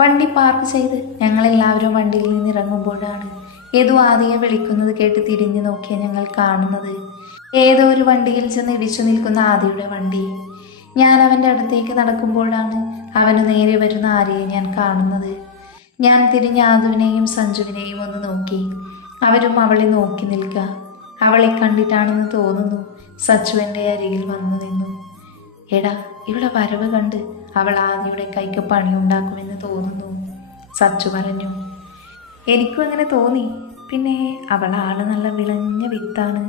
വണ്ടി പാർക്ക് ചെയ്ത് ഞങ്ങളെല്ലാവരും വണ്ടിയിൽ നിന്ന് ഇറങ്ങുമ്പോഴാണ് ഏതോ ആദിയെ വിളിക്കുന്നത് കേട്ട് തിരിഞ്ഞു നോക്കിയ ഞങ്ങൾ കാണുന്നത് ഏതോ ഒരു വണ്ടിയിൽ ചെന്ന് ഇടിച്ചു നിൽക്കുന്ന ആദിയുടെ വണ്ടി. ഞാൻ അവൻ്റെ അടുത്തേക്ക് നടക്കുമ്പോഴാണ് അവന് നേരെ വരുന്ന ആര്യയെ ഞാൻ കാണുന്നത്. ഞാൻ തിരിഞ്ഞ് ആദുവിനെയും സഞ്ജുവിനെയും ഒന്ന് നോക്കി. അവരും അവളെ നോക്കി നിൽക്കുക. അവളെ കണ്ടിട്ടാണെന്ന് തോന്നുന്നു സച്ചു എൻ്റെ അരികിൽ വന്നു നിന്നു. എടാ, ഇവിടെ വരവ് കണ്ട് അവൾ ആദിയുടെ കൈക്ക് പണിയുണ്ടാക്കുമെന്ന് തോന്നുന്നു, സച്ചു പറഞ്ഞു. എനിക്കും അങ്ങനെ തോന്നി. പിന്നെ അവൾ ആള് നല്ല വിളഞ്ഞ വിത്താണ്,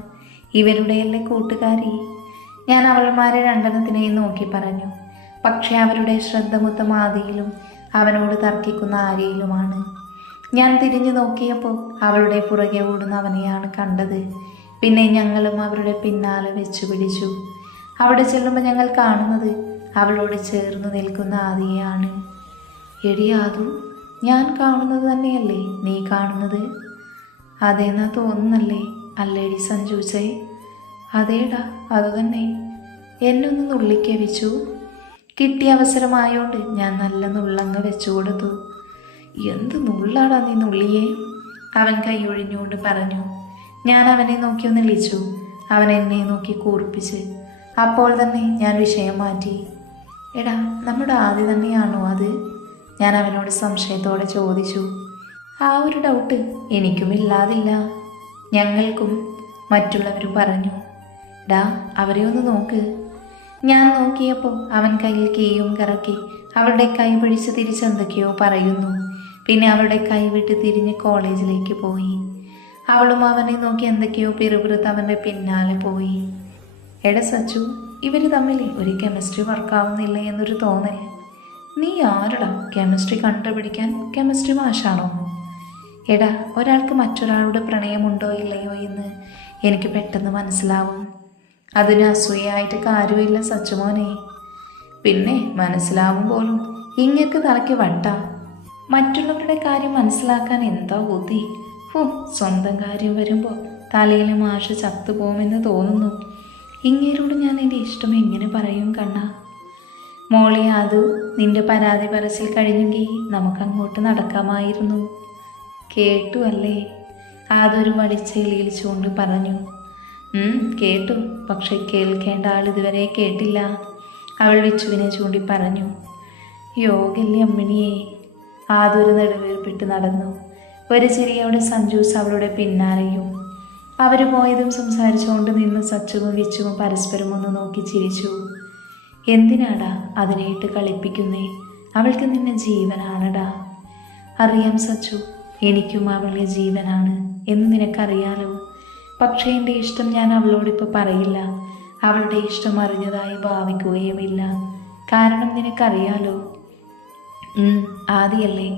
ഇവരുടെയല്ലേ കൂട്ടുകാരി. ഞാൻ അവൾമാരെ രണ്ടെണ്ണത്തിനെയും നോക്കി പറഞ്ഞു. പക്ഷെ അവരുടെ ശ്രദ്ധ മൊത്തം ആദിയിലും അവനോട് തർക്കിക്കുന്ന ആര്യയിലുമാണ്. ഞാൻ തിരിഞ്ഞു നോക്കിയപ്പോൾ അവളുടെ പുറകെ ഓടുന്ന അവനെയാണ് കണ്ടത്. പിന്നെ ഞങ്ങളും അവരുടെ പിന്നാലെ വെച്ചു പിടിച്ചു. അവിടെ ചെല്ലുമ്പോൾ ഞങ്ങൾ കാണുന്നത് അവളോട് ചേർന്ന് നിൽക്കുന്ന ആദിയെയാണ്. എടി ആദു, ഞാൻ കാണുന്നത് തന്നെയല്ലേ നീ കാണുന്നത്? അതേന്നാ തോന്നുന്നല്ലേ? അല്ലേടി സഞ്ജുച്ചേ? അതേടാ, അതുതന്നെ. എന്നൊന്ന് നുള്ളിക്ക വെച്ചു. കിട്ടിയ അവസരമായോണ്ട് ഞാൻ നല്ല നുള്ളങ്ങ് വെച്ചു കൊടുത്തു. എന്ത് നുള്ളാടാ നീ നുള്ളിയേ? അവൻ കൈ ഒഴിഞ്ഞുകൊണ്ട് പറഞ്ഞു. ഞാൻ അവനെ നോക്കി ഒന്ന് വിളിച്ചു. അവൻ എന്നെ നോക്കി കൂർപ്പിച്ച്. അപ്പോൾ തന്നെ ഞാൻ വിഷയം മാറ്റി. എടാ, നമ്മുടെ ആദി തന്നെയാണോ അത്? ഞാൻ അവനോട് സംശയത്തോടെ ചോദിച്ചു. ആ ഒരു ഡൗട്ട് എനിക്കും ഇല്ലാതില്ല, ഞങ്ങൾക്കും, മറ്റുള്ളവർ പറഞ്ഞു. ഡാ, അവരെ ഒന്ന് നോക്ക്. ഞാൻ നോക്കിയപ്പോൾ അവൻ കയ്യിൽ കീയും കറക്കി അവളുടെ കൈ പിടിച്ച് തിരിച്ചെന്തൊക്കെയോ പറയുന്നു. പിന്നെ അവളുടെ കൈ വിട്ട് തിരിഞ്ഞ് കോളേജിലേക്ക് പോയി. അവളും അവനെ നോക്കി എന്തൊക്കെയോ പിറുപിറുത്ത് അവൻ്റെ പിന്നാലെ പോയി. എടാ സച്ചു, ഇവർ തമ്മിൽ ഒരു കെമിസ്ട്രി വർക്കാവുന്നില്ല എന്നൊരു തോന്നൽ. നീ ആരടാ കെമിസ്ട്രി കണ്ടുപിടിക്കാൻ? കെമിസ്ട്രി മാഷാണോ? എടാ, ഒരാൾക്ക് മറ്റൊരാളുടെ പ്രണയമുണ്ടോ ഇല്ലയോ എന്ന് എനിക്ക് പെട്ടെന്ന് മനസ്സിലാവും. അതിന് അസൂയായിട്ട് കാര്യമില്ല സച്ചുമോനെ. പിന്നെ മനസ്സിലാവും പോലും. ഇങ്ങക്ക് തലയ്ക്ക് വട്ട. മറ്റുള്ളവരുടെ കാര്യം മനസ്സിലാക്കാൻ എന്താ ബുദ്ധി? സ്വന്തം കാര്യം വരുമ്പോൾ തലയിലെ മാഷ് ചത്തുപോകുമെന്ന് തോന്നുന്നു. ഇങ്ങേരോട് ഞാൻ എൻ്റെ ഇഷ്ടം എങ്ങനെ പറയും കണ്ണ? മോളെ, അത് നിന്റെ പരാതി പറച്ചിൽ കഴിഞ്ഞെങ്കിൽ നമുക്കങ്ങോട്ട് നടക്കാമായിരുന്നു. കേട്ടു അല്ലേ? അതൊരു വടിച്ചെളിയിൽ ചൂണ്ട് പറഞ്ഞു. കേട്ടു, പക്ഷെ കേൾക്കേണ്ട ആൾ ഇതുവരെ കേട്ടില്ല, അവൾ വിച്ചുവിനെ ചൂണ്ടി പറഞ്ഞു. യോഗല്ലേ അമ്മിണിയെ? ആതൊരു നെടുവേർപ്പിട്ട് നടന്നു. ഒരു ചിരിയോടെ സഞ്ജൂസ് അവളുടെ പിന്നാലെയും. അവർ പോയതും സംസാരിച്ചുകൊണ്ട് നിന്ന് സച്ചുവും വിച്ചുവും പരസ്പരം ഒന്ന് നോക്കി ചിരിച്ചു. എന്തിനാടാ അതിനെ ഇട്ട് കളിപ്പിക്കുന്നേ? അവൾക്ക് നിന്നെ ജീവനാണടാ. അറിയാം സച്ചു, എനിക്കും അവളെ ജീവനാണ് എന്ന് നിനക്കറിയാലോ. പക്ഷേ എൻ്റെ ഇഷ്ടം ഞാൻ അവളോടിപ്പോൾ പറയില്ല. അവളുടെ ഇഷ്ടം അറിഞ്ഞതായി ഭാവിക്കുകയുമില്ല. കാരണം നിനക്കറിയാലോ. ആദിയല്ലേ?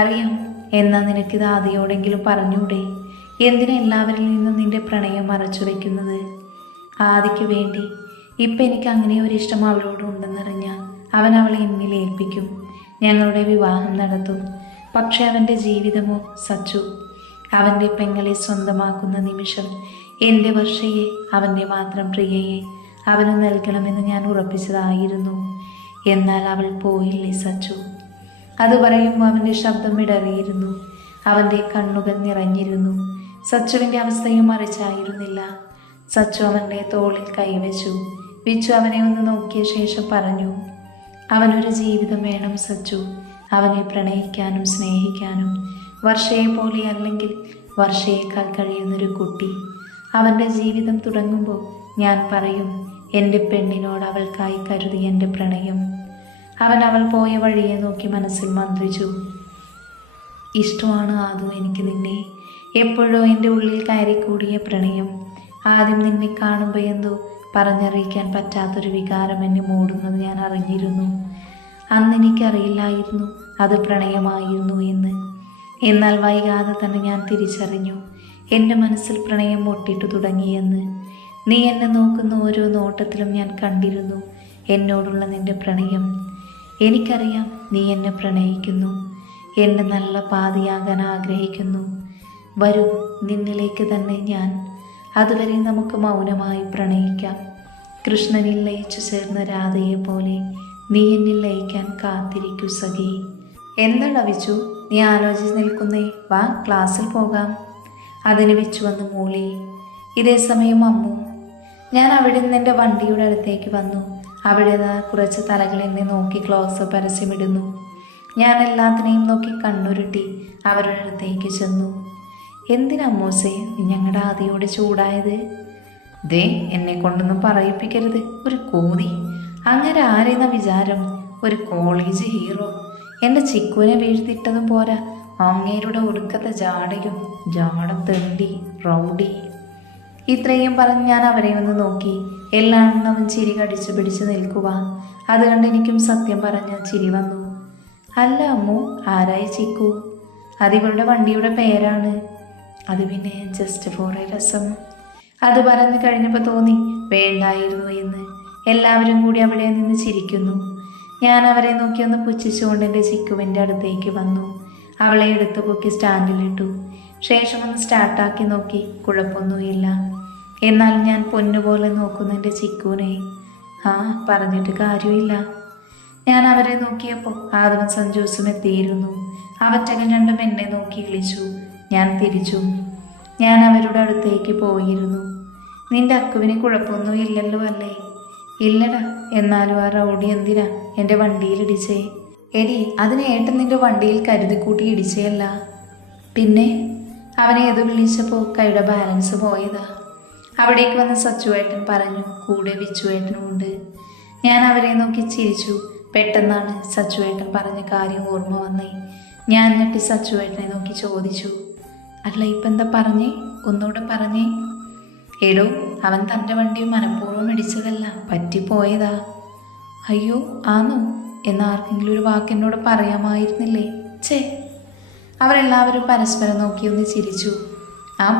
അറിയാം. എന്നാൽ നിനക്കിത് ആദിയോടെങ്കിലും പറഞ്ഞൂടെ? എന്തിനാ എല്ലാവരിൽ നിന്നും നിന്റെ പ്രണയം മറച്ചു വയ്ക്കുന്നത്? ആദിക്ക് വേണ്ടി. ഇപ്പം എനിക്ക് അങ്ങനെ ഒരു ഇഷ്ടം അവളോട് ഉണ്ടെന്നറിഞ്ഞാൽ അവൻ അവളെ എന്നിൽ ഏൽപ്പിക്കും. ഞങ്ങളുടെ വിവാഹം നടത്തും. പക്ഷെ അവൻ്റെ ജീവിതമോ സച്ചു? അവൻ്റെ പെങ്ങളെ സ്വന്തമാക്കുന്ന നിമിഷം എൻ്റെ വർഷയെ, അവൻ്റെ മാത്രം പ്രിയയെ അവന് നൽകണമെന്ന് ഞാൻ ഉറപ്പിച്ചതായിരുന്നു. എന്നാൽ അവൾ പോയില്ലേ സച്ചു? അത് പറയുമ്പോൾ അവൻ്റെ ശബ്ദം ഇടറിയിരുന്നു. അവൻ്റെ കണ്ണുകൾ നിറഞ്ഞിരുന്നു. സച്ചുവിൻ്റെ അവസ്ഥയും മറിച്ചായിരുന്നില്ല. സച്ചു അവൻ്റെ തോളിൽ കൈവച്ചു. വിച്ചു അവനെ ഒന്ന് നോക്കിയ ശേഷം പറഞ്ഞു. അവനൊരു ജീവിതം വേണം സച്ചു. അവനെ പ്രണയിക്കാനും സ്നേഹിക്കാനും. വർഷയെ പോലെ അല്ലെങ്കിൽ വർഷയേക്കാൾ കഴിയുന്നൊരു കുട്ടി. അവൻ്റെ ജീവിതം തുടങ്ങുമ്പോൾ ഞാൻ പറയും, എൻ്റെ പെണ്ണിനോട് അവൾക്കായി കരുതി എൻ്റെ പ്രണയം. അവൾ പോയ വഴിയെ നോക്കി മനസ്സിൽ മന്ത്രിച്ചു. ഇഷ്ടമാണ് ആദു എനിക്ക് നിന്നെ. എപ്പോഴോ എൻ്റെ ഉള്ളിൽ കയറിക്കൂടിയ പ്രണയം. ആദ്യം നിന്നെ കാണുമ്പോൾ എന്തോ പറഞ്ഞറിയിക്കാൻ പറ്റാത്തൊരു വികാരം എന്നെ മൂടുന്നത് ഞാൻ അറിഞ്ഞിരുന്നു. അന്ന് എനിക്കറിയില്ലായിരുന്നു അത് പ്രണയമായിരുന്നു എന്ന്. എന്നാൽ വൈകാതെ തന്നെ ഞാൻ തിരിച്ചറിഞ്ഞു എൻ്റെ മനസ്സിൽ പ്രണയം മുട്ടിട്ടു തുടങ്ങിയെന്ന്. നീ എന്നെ നോക്കുന്ന ഓരോ നോട്ടത്തിലും ഞാൻ കണ്ടിരുന്നു എന്നോടുള്ള നിന്റെ പ്രണയം. എനിക്കറിയാം നീ എന്നെ പ്രണയിക്കുന്നു, എൻ്റെ നല്ല പാതിയാകാൻ ആഗ്രഹിക്കുന്നു. വരൂ, നിന്നിലേക്ക് തന്നെ ഞാൻ. അതുവരെ നമുക്ക് മൗനമായി പ്രണയിക്കാം. കൃഷ്ണനിൽ ലയിച്ചു ചേർന്ന രാധയെ പോലെ നീ എന്നിൽ ലയിക്കാൻ കാത്തിരിക്കൂ സഖി. എന്താടാ വിച്ചു, നീ ആലോചിച്ച് നിൽക്കുന്നേ? വാ, ക്ലാസ്സിൽ പോകാം. അതിന് വിച്ചു വന്ന് മൂളി. ഇതേ സമയം അമ്മു. ഞാൻ അവിടെ നിന്ന് എൻ്റെ വണ്ടിയുടെ അടുത്തേക്ക് വന്നു. അവിടെ കുറച്ച് തലകൾ എന്നെ നോക്കി ക്ലോസ് പരസ്യമിടുന്നു. ഞാൻ എല്ലാത്തിനെയും നോക്കി കണ്ണുരുട്ടി അവരുടെ അടുത്തേക്ക് ചെന്നു. എന്തിനമ്മൂസേ നീ ഞങ്ങളുടെ ആദിയോട് ചൂടായത്? ദേ, എന്നെ കൊണ്ടൊന്നും പറയിപ്പിക്കരുത്. ഒരു കോതി. അങ്ങനെ ആരെന്ന വിചാരം? ഒരു കോളേജ് ഹീറോ. എൻ്റെ ചിക്കുവിനെ വീഴ്ത്തിയിട്ടതും പോരാ, അങ്ങേരുടെ ഒടുക്കത്തെ ജാടയും. ജാടത്തെണ്ടി, റൗഡി. ഇത്രയും പറഞ്ഞ് ഞാൻ അവരെ ഒന്ന് നോക്കി. എല്ലാവരും ചിരി കടിച്ചു പിടിച്ച് നിൽക്കുക. അതുകൊണ്ട് എനിക്കും സത്യം പറഞ്ഞ ചിരി വന്നു. അല്ല അമ്മു, ആരായി ചിക്കു? അതിവളുടെ വണ്ടിയുടെ പേരാണ്. അത് പിന്നെ ജസ്റ്റ് ഫോർ എ രസം. അത് പറഞ്ഞു കഴിഞ്ഞപ്പോൾ തോന്നി വേണ്ടായിരുന്നു എന്ന്. എല്ലാവരും കൂടി അവിടെ നിന്ന് ചിരിക്കുന്നു. ഞാൻ അവരെ നോക്കി ഒന്ന് പുച്ഛിച്ചുകൊണ്ട് എൻ്റെ ചിക്കുവിൻ്റെ അടുത്തേക്ക് വന്നു. അവളെ എടുത്തു പൊക്കി സ്റ്റാൻഡിലിട്ടു. ശേഷം ഒന്ന് സ്റ്റാർട്ടാക്കി നോക്കി. കുഴപ്പമൊന്നുമില്ല. എന്നാൽ ഞാൻ പൊന്നുപോലെ നോക്കുന്ന എൻ്റെ ചിക്കുവിനെ പറഞ്ഞിട്ട് കാര്യമില്ല. ഞാൻ അവരെ നോക്കിയപ്പോൾ ആദവും സഞ്ജോസും എത്തിയിരുന്നു. അവറ്റകൾ രണ്ടും എന്നെ നോക്കി വിളിച്ചു. ഞാൻ തിരിച്ചു. ഞാൻ അവരുടെ അടുത്തേക്ക് പോയിരുന്നു. നിന്റെ അക്കുവിന് കുഴപ്പമൊന്നും ഇല്ലല്ലോ അല്ലേ? ഇല്ലടാ. എന്നാലും ആ റൗഡി എന്തിനാ എൻ്റെ വണ്ടിയിൽ ഇടിച്ചേ? എടി, അതിനെ ഏട്ടൻ നിന്റെ വണ്ടിയിൽ കരുതിക്കൂട്ടി ഇടിച്ചേയല്ല. പിന്നെ അവനെ ഏത് വിളിച്ചപ്പോൾ കൈയുടെ ബാലൻസ് പോയതാ. അവിടേക്ക് വന്ന് സച്ചുവേട്ടൻ പറഞ്ഞു. കൂടെ വിച്ചുവേട്ടനുമുണ്ട്. ഞാൻ അവരെ നോക്കി ചിരിച്ചു. പെട്ടെന്നാണ് സച്ചുവേട്ടൻ പറഞ്ഞ കാര്യം ഓർമ്മ വന്നേ. ഞാൻ ഞെട്ടി സച്ചുവേട്ടനെ നോക്കി ചോദിച്ചു, അല്ല ഇപ്പം എന്താ പറഞ്ഞേ? ഒന്നുകൂടെ പറഞ്ഞേ. എടോ, അവൻ തൻ്റെ വണ്ടി മനഃപൂർവ്വം ഇടിച്ചതല്ല, പറ്റിപ്പോയതാ. അയ്യോ, ആണോ? എന്നാർക്കെങ്കിലും ഒരു വാക്കെന്നോട് പറയാമായിരുന്നില്ലേ? ചേ. അവരെല്ലാവരും പരസ്പരം നോക്കി ഒന്ന് ചിരിച്ചു.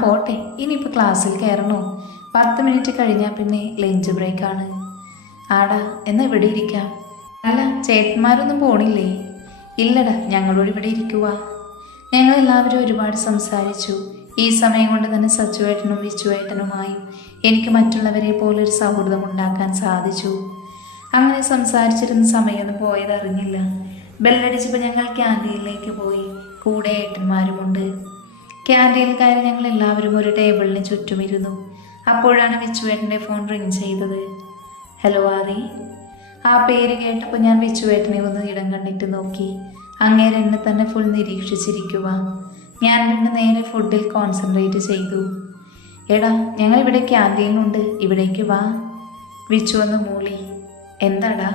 പോട്ടെ, ഇനിയിപ്പോൾ ക്ലാസ്സിൽ കയറണോ? 10 മിനിറ്റ് കഴിഞ്ഞാൽ പിന്നെ ലഞ്ച് ബ്രേക്കാണ്. ആടാ, എന്നാൽ ഇവിടെ ഇരിക്കാം. അല്ല, ചേട്ടന്മാരൊന്നും പോണില്ലേ? ഇല്ലടാ, ഞങ്ങളോട് ഇവിടെ ഇരിക്കുക. ഞങ്ങളെല്ലാവരും ഒരുപാട് സംസാരിച്ചു. ഈ സമയം കൊണ്ട് തന്നെ സച്ചുവേട്ടനും വിച്ചുവേട്ടനുമായും എനിക്ക് മറ്റുള്ളവരെ പോലെ ഒരു സൗഹൃദം ഉണ്ടാക്കാൻ സാധിച്ചു. അങ്ങനെ സംസാരിച്ചിരുന്ന സമയം പോയതറിഞ്ഞില്ല. ബെല്ലടിച്ചപ്പോൾ ഞങ്ങൾ ക്യാൻറ്റീനിലേക്ക് പോയി. കൂടെ ഏട്ടന്മാരുമുണ്ട്. ക്യാൻറ്റീനിൽ കയറി ഞങ്ങൾ എല്ലാവരും ഒരു ടേബിളിന് ചുറ്റുമിരുന്നു. അപ്പോഴാണ് വിച്ചുവേട്ടൻ്റെ ഫോൺ റിങ് ചെയ്തത്. ഹലോ ആദി. ആ പേര് കേട്ടപ്പോൾ ഞാൻ വിച്ചുവേട്ടനെ ഒന്ന് ഇടം കണ്ടിട്ട് നോക്കി. അങ്ങേരെ എന്നെ തന്നെ ഫുൾ നിരീക്ഷിച്ചിരിക്കുക. ഞാൻ പിന്നെ നേരെ ഫുഡിൽ കോൺസെൻട്രേറ്റ് ചെയ്തു. എടാ, ഞങ്ങളിവിടെ ക്യാൻറ്റീനുണ്ട്, ഇവിടേക്ക് വാ. വിച്ചു ഒന്ന് മൂളി. എന്താടാ?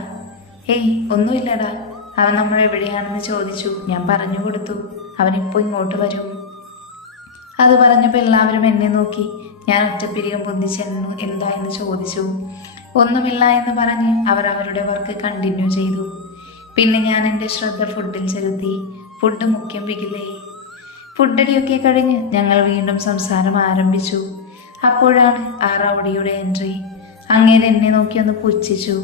ഏയ്, ഒന്നുമില്ലടാ. അവൻ നമ്മളെവിടെയാണെന്ന് ചോദിച്ചു. ഞാൻ പറഞ്ഞു കൊടുത്തു. അവനിപ്പോൾ ഇങ്ങോട്ട് വരും. അത് പറഞ്ഞപ്പോൾ എല്ലാവരും എന്നെ നോക്കി. ഞാൻ ഒറ്റപ്പിരികം പൊന്തിച്ചെന്നു എന്താ എന്ന് ചോദിച്ചു. ഒന്നുമില്ല എന്ന് പറഞ്ഞ് അവർ അവരുടെ വർക്ക് കണ്ടിന്യൂ ചെയ്തു. പിന്നെ ഞാൻ എൻ്റെ ശ്രദ്ധ ഫുഡിൽ ചെലുത്തി. ഫുഡ് മുഖ്യം പികിലേ. ഫുഡടിയൊക്കെ കഴിഞ്ഞ് ഞങ്ങൾ വീണ്ടും സംസാരം ആരംഭിച്ചു. അപ്പോഴാണ് ആ റൗഡിയുടെ എൻട്രി. അങ്ങേരെ എന്നെ നോക്കി ഒന്ന് പുച്ഛിച്ചു.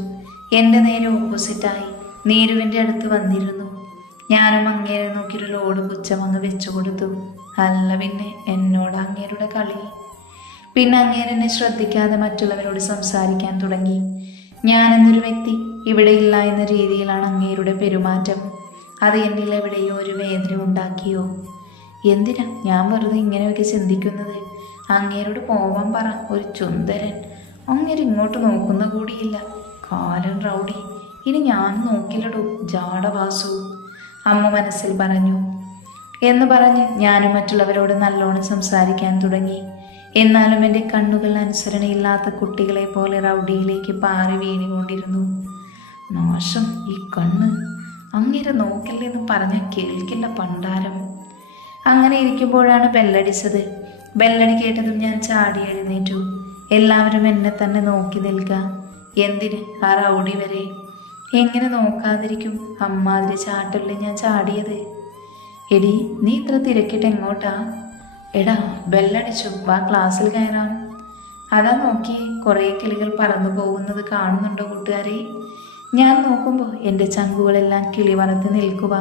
എൻ്റെ നേരെ ഓപ്പോസിറ്റായി നീരുവിൻ്റെ അടുത്ത് വന്നിരുന്നു. ഞാനും അങ്ങേരെ നോക്കിയൊരു ലോഡ് പുച്ഛം അങ്ങ് വെച്ചു കൊടുത്തു. അല്ല പിന്നെ എന്നോട് അങ്ങേരുടെ കളി. പിന്നെ അങ്ങേരെന്നെ ശ്രദ്ധിക്കാതെ മറ്റുള്ളവരോട് സംസാരിക്കാൻ തുടങ്ങി. ഞാനെന്നൊരു വ്യക്തി ഇവിടെ ഇല്ല എന്ന രീതിയിലാണ് അങ്ങേരുടെ പെരുമാറ്റം. അത് എന്നിൽ എവിടെയോ ഒരു വേദന ഉണ്ടാക്കിയോ? എന്തിനാ ഞാൻ വെറുതെ ഇങ്ങനെയൊക്കെ ചിന്തിക്കുന്നത്? അങ്ങേരോട് പോവാൻ പറ. ഒരു ചുന്ദരൻ. അങ്ങേര് ഇങ്ങോട്ട് നോക്കുന്ന കൂടിയില്ല. കാലൻ റൗഡി. ഇനി ഞാൻ നോക്കില്ലടോ, ജാടവാസു. അമ്മ മനസ്സിൽ പറഞ്ഞു. എന്ന് പറഞ്ഞ് ഞാനും മറ്റുള്ളവരോട് നല്ലോണം സംസാരിക്കാൻ തുടങ്ങി. എന്നാലും എൻ്റെ കണ്ണുകൾ അനുസരണയില്ലാത്ത കുട്ടികളെ പോലെ റൗഡിയിലേക്ക് പാറി വീണുകൊണ്ടിരുന്നു. നാശം ഈ കണ്ണ്. അങ്ങേരെ നോക്കില്ലെന്ന് പറഞ്ഞാൽ കേൾക്കില്ല പണ്ടാരം. അങ്ങനെ ഇരിക്കുമ്പോഴാണ് ബെല്ലടിച്ചത്. ബെല്ലടി കേട്ടതും ഞാൻ ചാടി എഴുന്നേറ്റു. എല്ലാവരും എന്നെ തന്നെ നോക്കി നിൽക്കുക. എന്തിന് ആ റൗഡി വരെ? എങ്ങനെ നോക്കാതിരിക്കും? അമ്മാതിരി ചാട്ടല്ലേ ഞാൻ ചാടിയത്. എടി, നീ ഇത്ര തിരക്കിട്ട് എങ്ങോട്ടാ? എടാ, ബെല്ലടിച്ചു, വാ ക്ലാസ്സിൽ കയറാം. അതാ നോക്കിയേ, കുറേ കിളികൾ പറന്നു പോകുന്നത് കാണുന്നുണ്ടോ കൂട്ടുകാരെ? ഞാൻ നോക്കുമ്പോൾ എൻ്റെ ചങ്കുകളെല്ലാം കിളി വനത്ത് നിൽക്കുക.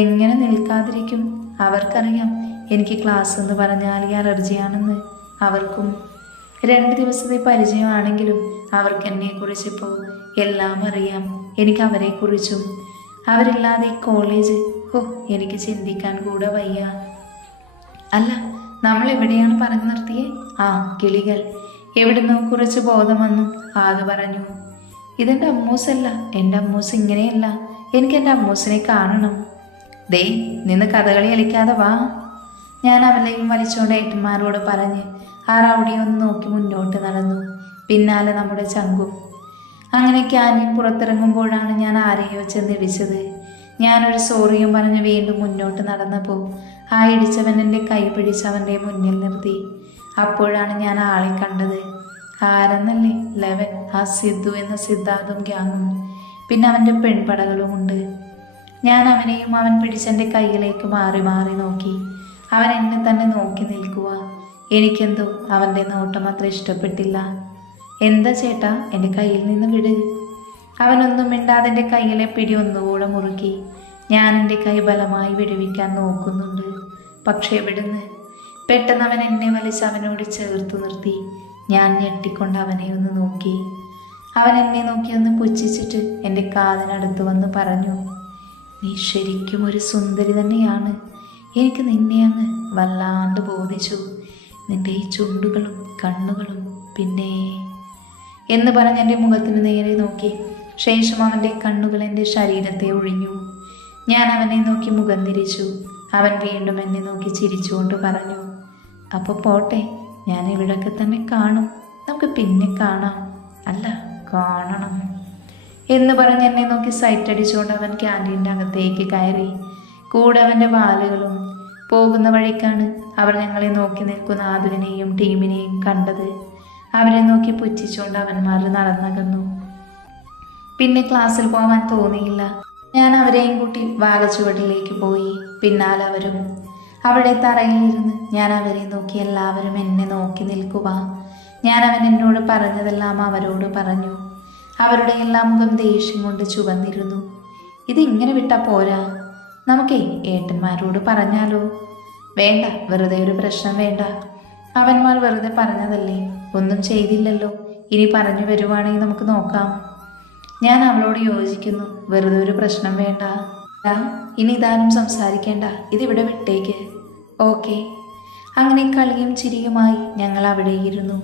എങ്ങനെ നിൽക്കാതിരിക്കും? അവർക്കറിയാം എനിക്ക് ക്ലാസ് എന്ന് പറഞ്ഞാൽ ഈ അലർജിയാണെന്ന്. അവർക്കും 2 ദിവസത്തെ പരിചയമാണെങ്കിലും അവർക്ക് എന്നെക്കുറിച്ചിപ്പോൾ എല്ലാം അറിയാം. എനിക്ക് അവരെക്കുറിച്ചും. അവരില്ലാതെ ഈ കോളേജ്, ഓ എനിക്ക് ചിന്തിക്കാൻ കൂടെ വയ്യ. അല്ല, നമ്മൾ എവിടെയാണ് പറഞ്ഞു നിർത്തിയേ? ആ, കിളികൾ. എവിടുന്നോ കുറച്ച് ബോധം വന്നു. ആദു പറഞ്ഞു, ഇതെൻ്റെ അമ്മൂസല്ല, എൻ്റെ അമ്മൂസ് ഇങ്ങനെയല്ല, എനിക്ക് എൻ്റെ അമ്മൂസിനെ കാണണം. ദേ, നിന്ന് കഥകളി കളിക്കാതെ വാ. ഞാൻ അവളെയും വലിച്ചോണ്ട് ഏട്ടന്മാരോട് പറഞ്ഞ് ആ റൗഡിയെ ഒന്ന് നോക്കി മുന്നോട്ട് നടന്നു. പിന്നാലെ നമ്മുടെ ചങ്കും. അങ്ങനെ ക്യാൻറ്റീൻ പുറത്തിറങ്ങുമ്പോഴാണ് ഞാൻ ആരെയോ ചെന്നിടിച്ചത്. ഞാനൊരു സോറിയും പറഞ്ഞ് വീണ്ടും മുന്നോട്ട് നടന്നപ്പോൾ ആ ഇടിച്ചവൻ എൻ്റെ കൈ പിടിച്ച് അവൻ്റെ മുന്നിൽ നിർത്തി. അപ്പോഴാണ് ഞാൻ ആളെ കണ്ടത്. ആരെന്നല്ലേ? 11, ആ സിദ്ധു എന്ന സിദ്ധാർത്ഥും ഗ്യാങ്ങും, പിന്നെ അവൻ്റെ പെൺപടകളുമുണ്ട്. ഞാൻ അവനെയും അവൻ പിടിച്ചെൻ്റെ കൈയിലേക്ക് മാറി മാറി നോക്കി. അവൻ എന്നെ തന്നെ നോക്കി നിൽക്കുക. എനിക്കെന്തോ അവൻ്റെ നോട്ടം അത്ര ഇഷ്ടപ്പെട്ടില്ല. എന്താ ചേട്ടാ, എൻ്റെ കയ്യിൽ നിന്ന് വിട്. അവനൊന്നും മിണ്ടാതെ എൻ്റെ കയ്യിലെ പിടി ഒന്നുകൂടെ മുറുക്കി. ഞാൻ എൻ്റെ കൈ ബലമായി വിടുവിക്കാൻ നോക്കുന്നുണ്ട്. പക്ഷേ എവിടുന്ന്? പെട്ടെന്ന് അവൻ എന്നെ വലിച്ച് അവനോട് ചേർത്ത് നിർത്തി. ഞാൻ ഞെട്ടിക്കൊണ്ട് അവനെ ഒന്ന് നോക്കി. അവൻ എന്നെ നോക്കി ഒന്ന് പുച്ഛിച്ചിട്ട് എൻ്റെ കാതിനടുത്ത് വന്ന് പറഞ്ഞു, നീ ശരിക്കും ഒരു സുന്ദരി തന്നെയാണ്. എനിക്ക് നിന്നെ അങ്ങ് വല്ലാണ്ട് ബോധിച്ചു. നിന്റെ ഈ ചുണ്ടുകളും കണ്ണുകളും പിന്നെ എന്ന് പറഞ്ഞ് എൻ്റെ മുഖത്തിന് നേരെ നോക്കി. ശേഷം അവൻ്റെ കണ്ണുകൾ എൻ്റെ ശരീരത്തെ ഒഴിഞ്ഞു. ഞാൻ അവനെ നോക്കി മുഖം തിരിച്ചു. അവൻ വീണ്ടും എന്നെ നോക്കി ചിരിച്ചുകൊണ്ട് പറഞ്ഞു, അപ്പോൾ പോട്ടെ, ഞാൻ ഇവിടൊക്കെ തന്നെ കാണും. നമുക്ക് പിന്നെ കാണാം. അല്ല, കാണണം എന്ന് പറഞ്ഞ് എന്നെ നോക്കി സൈറ്റ് അടിച്ചുകൊണ്ട് അവൻ ക്യാൻറ്റീൻ്റെ അകത്തേക്ക് കയറി. കൂടെ അവൻ്റെ വാലുകളും. പോകുന്ന വഴിക്കാണ് അവർ ഞങ്ങളെ നോക്കി നിൽക്കുന്ന ആദുവിനെയും ടീമിനെയും കണ്ടത്. അവരെ നോക്കി പുച്ഛിച്ചുകൊണ്ട് അവന്മാർ നടന്നകന്നു. പിന്നെ ക്ലാസ്സിൽ പോകാൻ തോന്നിയില്ല. ഞാൻ അവരെയും കൂട്ടി വാലച്ചുവട്ടിലേക്ക് പോയി. പിന്നാലെ അവരും. അവിടെ തറയിലിരുന്ന് ഞാൻ അവരെ നോക്കി. എല്ലാവരും എന്നെ നോക്കി നിൽക്കുക. ഞാൻ അവൻ എന്നോട് പറഞ്ഞതെല്ലാം അവരോട് പറഞ്ഞു. അവരുടെ എല്ലാ മുഖം ദേഷ്യം കൊണ്ട് ചുവന്നിരുന്നു. ഇതിങ്ങനെ വിട്ടാൽ പോരാ, നമുക്കേ ഏട്ടന്മാരോട് പറഞ്ഞാലോ? വേണ്ട, വെറുതെ ഒരു പ്രശ്നം വേണ്ട. അവന്മാർ വെറുതെ പറഞ്ഞതല്ലേ, ഒന്നും ചെയ്തില്ലല്ലോ. ഇനി പറഞ്ഞു വരുവാണെങ്കിൽ നമുക്ക് നോക്കാം. ഞാൻ അവളോട് യോജിക്കുന്നു. വെറുതെ ഒരു പ്രശ്നം വേണ്ട. ഇനി ഇതാരും സംസാരിക്കേണ്ട, ഇതിവിടെ വിട്ടേക്ക്. ഓക്കെ. അങ്ങനെ കളിയും ചിരിയുമായി ഞങ്ങൾ അവിടെ ഇരുന്നു.